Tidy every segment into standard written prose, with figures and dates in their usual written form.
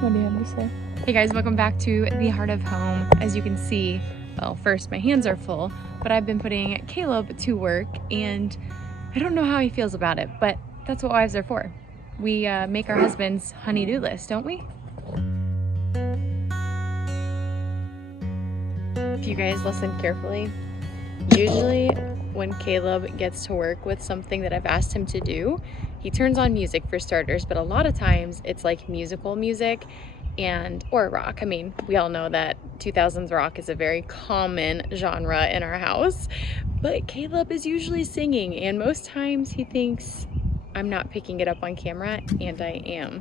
What do you have to say? Hey guys, welcome back to the heart of home. As you can see, well, first my hands are full, but I've been putting Caleb to work and I don't know how he feels about it, but that's what wives are for. We make our husbands honey-do list, don't we? If you guys listen carefully, usually when Caleb gets to work with something that I've asked him to do, he turns on music for starters, but a lot of times it's like musical music or rock. I mean, we all know that 2000s rock is a very common genre in our house, but Caleb is usually singing, and most times he thinks I'm not picking it up on camera, and I am.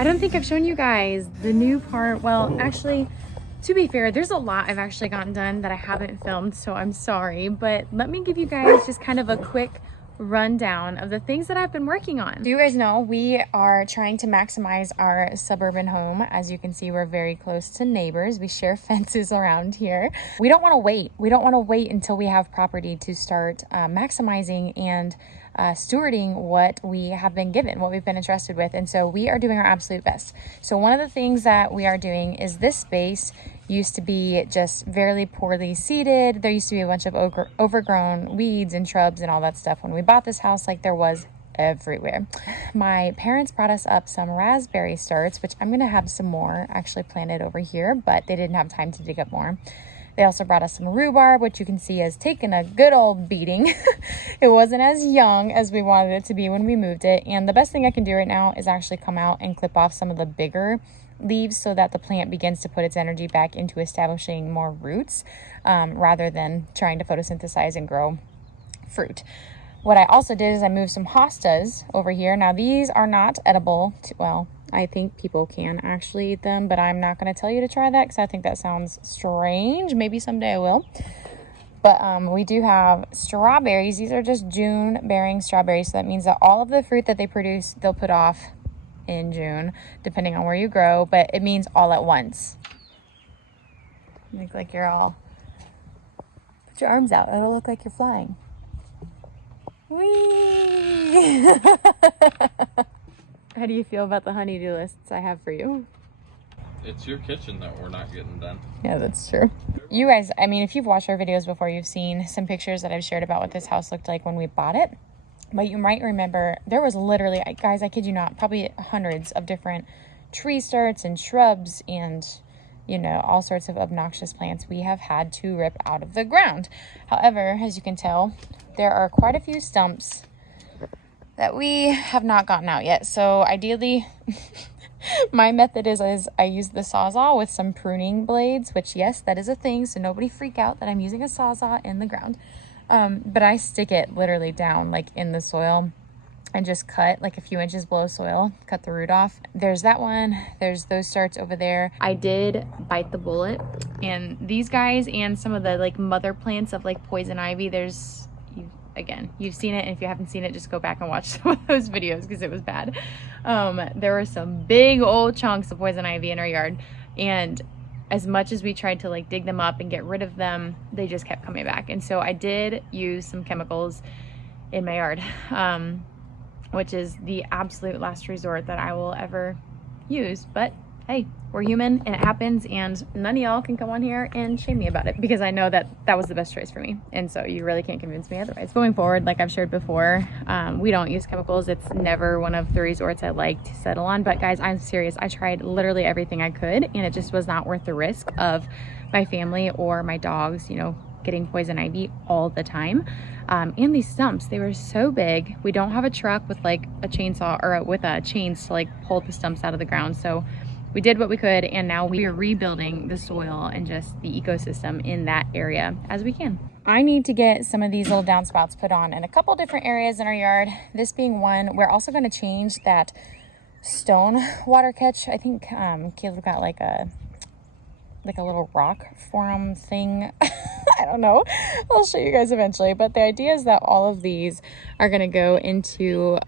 I don't think I've shown you guys the new part. Well, actually, to be fair, there's a lot I've actually gotten done that I haven't filmed, so I'm sorry, but let me give you guys just kind of a quick rundown of the things that I've been working on. Do you guys know we are trying to maximize our suburban home? As you can see, we're very close to neighbors. We share fences around here. We don't want to wait. We don't want to wait until we have property to start maximizing and stewarding what we have been given, what we've been entrusted with. And so we are doing our absolute best. So one of the things that we are doing is this space used to be just very poorly seeded. There used to be a bunch of overgrown weeds and shrubs and all that stuff when we bought this house, like there was everywhere. My parents brought us up some raspberry starts, which I'm gonna have some more actually planted over here, but they didn't have time to dig up more. They also brought us some rhubarb, which you can see has taken a good old beating. It wasn't as young as we wanted it to be when we moved it. And the best thing I can do right now is actually come out and clip off some of the bigger leaves so that the plant begins to put its energy back into establishing more roots rather than trying to photosynthesize and grow fruit. What I also did is I moved some hostas over here. Now these are not edible. Well, I think people can actually eat them, but I'm not going to tell you to try that because I think that sounds strange. Maybe someday I will. But we do have strawberries. These are just June bearing strawberries. So that means that all of the fruit that they produce, they'll put off in June, depending on where you grow. But it means all at once. You look like you're all... Put your arms out. It'll look like you're flying. Whee! How do you feel about the honey-do lists I have for you? It's your kitchen that we're not getting done. Yeah, that's true. You guys, I mean, if you've watched our videos before, you've seen some pictures that I've shared about what this house looked like when we bought it. But you might remember, there was literally, guys, I kid you not, probably hundreds of different tree starts and shrubs and, you know, all sorts of obnoxious plants we have had to rip out of the ground. However, as you can tell, there are quite a few stumps that we have not gotten out yet. So ideally, my method is I use the Sawzall with some pruning blades, which yes, that is a thing. So nobody freak out that I'm using a Sawzall in the ground. But I stick it literally down like in the soil and just cut like a few inches below soil, cut the root off. There's that one. There's those starts over there. I did bite the bullet, and these guys and some of the like mother plants of like poison ivy, again, you've seen it, and if you haven't seen it, just go back and watch some of those videos because it was bad. There were some big old chunks of poison ivy in our yard, and as much as we tried to like dig them up and get rid of them, they just kept coming back. And so I did use some chemicals in my yard, which is the absolute last resort that I will ever use. But hey, we're human and it happens, and none of y'all can come on here and shame me about it because I know that that was the best choice for me. And so you really can't convince me otherwise. Going forward, like I've shared before, we don't use chemicals. It's never one of the resorts I like to settle on. But guys, I'm serious. I tried literally everything I could, and it just was not worth the risk of my family or my dogs, you know, getting poison ivy all the time. And these stumps, they were so big. We don't have a truck with like a chainsaw or with chains to like pull the stumps out of the ground. So we did what we could, and now we are rebuilding the soil and just the ecosystem in that area as we can. I need to get some of these little downspouts put on in a couple different areas in our yard, this being one. We're also going to change that stone water catch. I think Caleb got like a little rock form thing. I don't know. I'll show you guys eventually. But the idea is that all of these are going to go into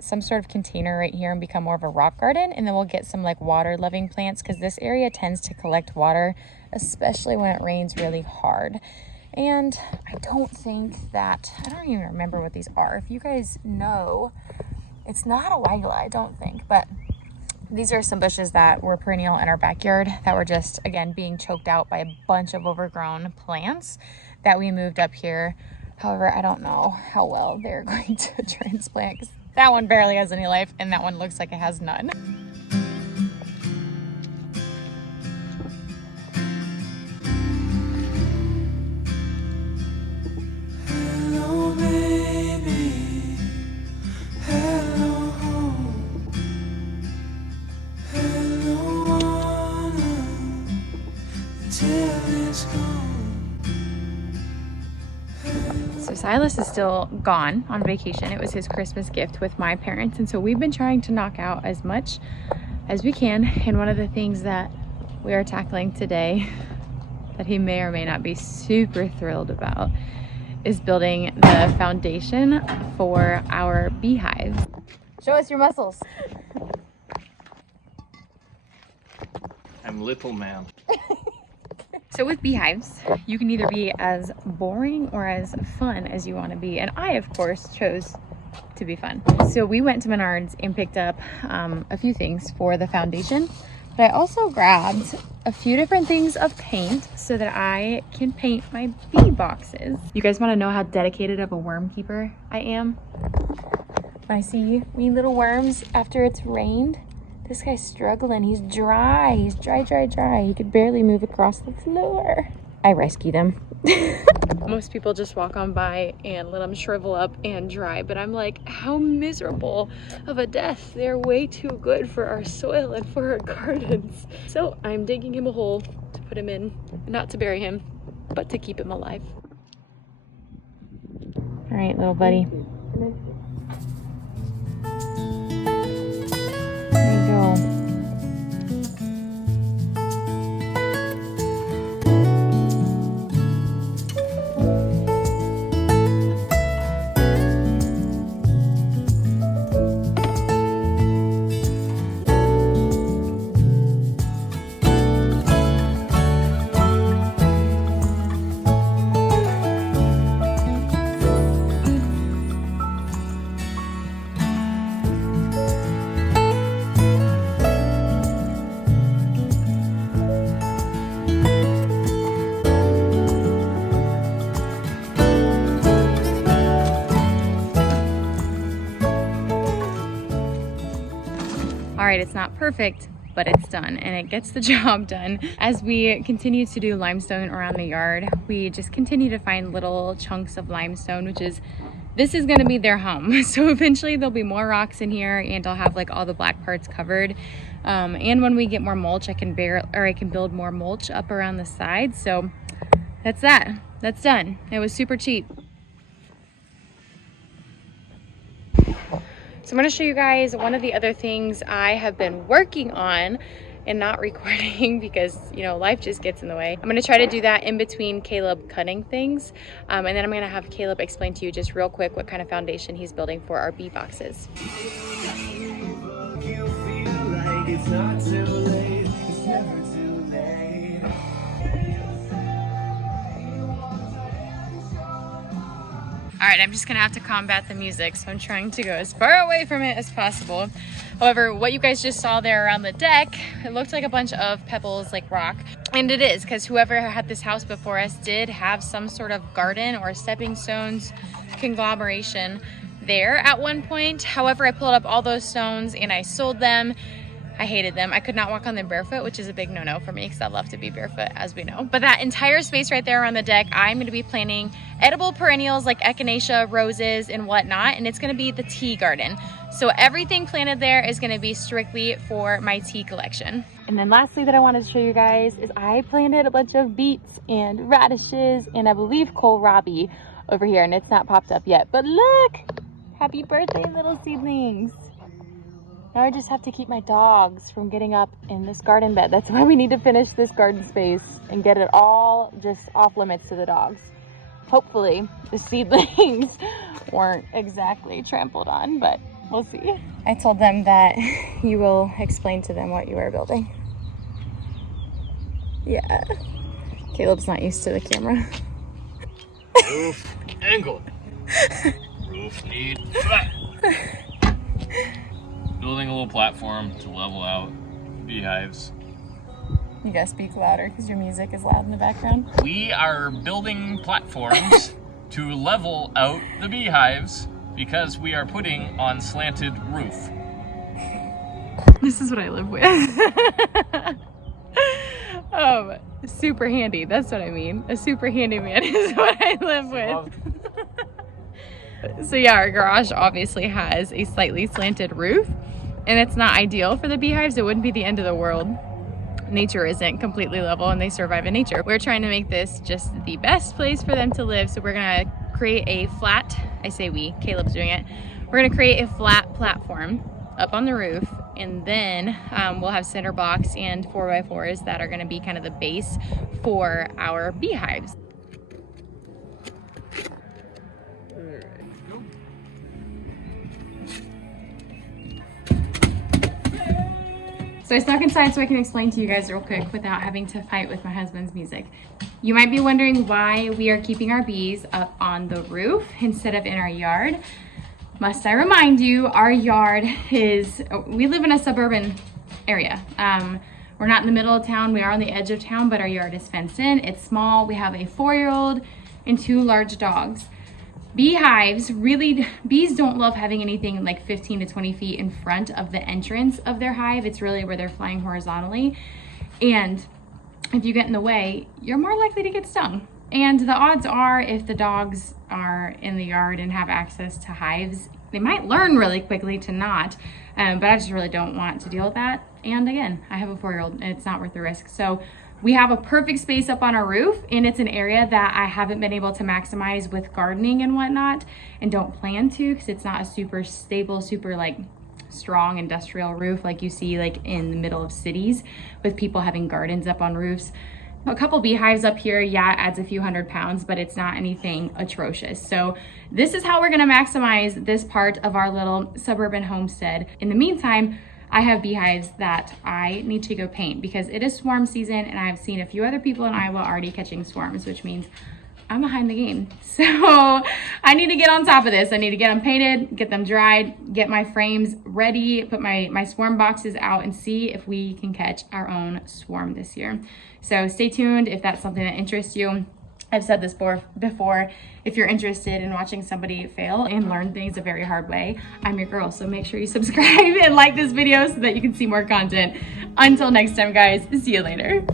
some sort of container right here and become more of a rock garden. And then we'll get some like water loving plants because this area tends to collect water, especially when it rains really hard. And I don't think that, I don't even remember what these are. If you guys know, it's not a wagula, I don't think, but these are some bushes that were perennial in our backyard that were just, again, being choked out by a bunch of overgrown plants that we moved up here. However, I don't know how well they're going to transplant because that one barely has any life and that one looks like it has none. Hello, baby. Hello, home. Hello, Anna. Till it's gone. So Silas is still gone on vacation. It was his Christmas gift with my parents. And so we've been trying to knock out as much as we can. And one of the things that we are tackling today that he may or may not be super thrilled about is building the foundation for our beehives. Show us your muscles. I'm little man. So with beehives, you can either be as boring or as fun as you want to be. And I, of course, chose to be fun. So we went to Menards and picked up a few things for the foundation. But I also grabbed a few different things of paint so that I can paint my bee boxes. You guys want to know how dedicated of a worm keeper I am? When I see wee little worms after it's rained, this guy's struggling. He's dry. He's dry, dry, dry. He could barely move across the floor. I rescue them. Most people just walk on by and let them shrivel up and dry, but I'm like, how miserable of a death. They're way too good for our soil and for our gardens. So I'm digging him a hole to put him in, not to bury him, but to keep him alive. All right, little buddy. There you go. All right, it's not perfect, but it's done and it gets the job done. As we continue to do limestone around the yard, we just continue to find little chunks of limestone, this is gonna be their home. So eventually there'll be more rocks in here and I'll have like all the black parts covered. And when we get more mulch, I can build more mulch up around the sides. So that's done. It was super cheap. So I'm going to show you guys one of the other things I have been working on and not recording because, you know, life just gets in the way. I'm going to try to do that in between Caleb cutting things. And then I'm going to have Caleb explain to you just real quick what kind of foundation he's building for our bee boxes. All right, I'm just gonna have to combat the music, so I'm trying to go as far away from it as possible. However, what you guys just saw there around the deck, it looked like a bunch of pebbles, like rock. And it is, because whoever had this house before us did have some sort of garden or stepping stones conglomeration there at one point. However, I pulled up all those stones and I sold them. I hated them. I could not walk on them barefoot, which is a big no-no for me because I love to be barefoot, as we know. But that entire space right there on the deck, I'm going to be planting edible perennials like echinacea, roses, and whatnot, and it's going to be the tea garden. So everything planted there is going to be strictly for my tea collection. And then lastly that I wanted to show you guys is I planted a bunch of beets and radishes and I believe kohlrabi over here, and it's not popped up yet. But look! Happy birthday, little seedlings! Now I just have to keep my dogs from getting up in this garden bed. That's why we need to finish this garden space and get it all just off limits to the dogs. Hopefully the seedlings weren't exactly trampled on, but We'll see. I told them that you will explain to them what you are building. Yeah. Caleb's not used to the camera. Roof angle. Roof need flat. Building a little platform to level out beehives. You gotta speak louder because your music is loud in the background. We are building platforms to level out the beehives because we are putting on slanted roof. This is what I live with. Super handy. That's what I mean. A super handy man is what I live with. So yeah, our garage obviously has a slightly slanted roof, and it's not ideal for the beehives. It wouldn't be the end of the world. Nature isn't completely level and they survive in nature. We're trying to make this just the best place for them to live. So we're gonna create a flat, I say we, Caleb's doing it. We're gonna create a flat platform up on the roof, and then we'll have cinder blocks and 4x4s that are gonna be kind of the base for our beehives. So I snuck inside so I can explain to you guys real quick without having to fight with my husband's music. You might be wondering why we are keeping our bees up on the roof instead of in our yard. Must I remind you, our yard is, we live in a suburban area. We're not in the middle of town, we are on the edge of town, but our yard is fenced in. It's small. We have a 4-year-old and 2 large dogs. Beehives, really, bees don't love having anything like 15 to 20 feet in front of the entrance of their hive. It's really where they're flying horizontally. And if you get in the way, you're more likely to get stung. And the odds are, if the dogs are in the yard and have access to hives, they might learn really quickly to not, but I just really don't want to deal with that. And again, I have a 4-year-old and it's not worth the risk. So we have a perfect space up on our roof, and it's an area that I haven't been able to maximize with gardening and whatnot, and don't plan to, because it's not a super stable, super like strong industrial roof like you see like in the middle of cities with people having gardens up on roofs. A couple beehives up here, yeah, it adds a few hundred pounds, but it's not anything atrocious. So this is how we're gonna maximize this part of our little suburban homestead. In the meantime, I have beehives that I need to go paint because it is swarm season, and I've seen a few other people in Iowa already catching swarms, which means I'm behind the game. So I need to get on top of this. I need to get them painted, get them dried, get my frames ready, put my swarm boxes out, and see if we can catch our own swarm this year. So stay tuned if that's something that interests you. I've said this before, if you're interested in watching somebody fail and learn things a very hard way, I'm your girl. So make sure you subscribe and like this video so that you can see more content. Until next time, guys, see you later.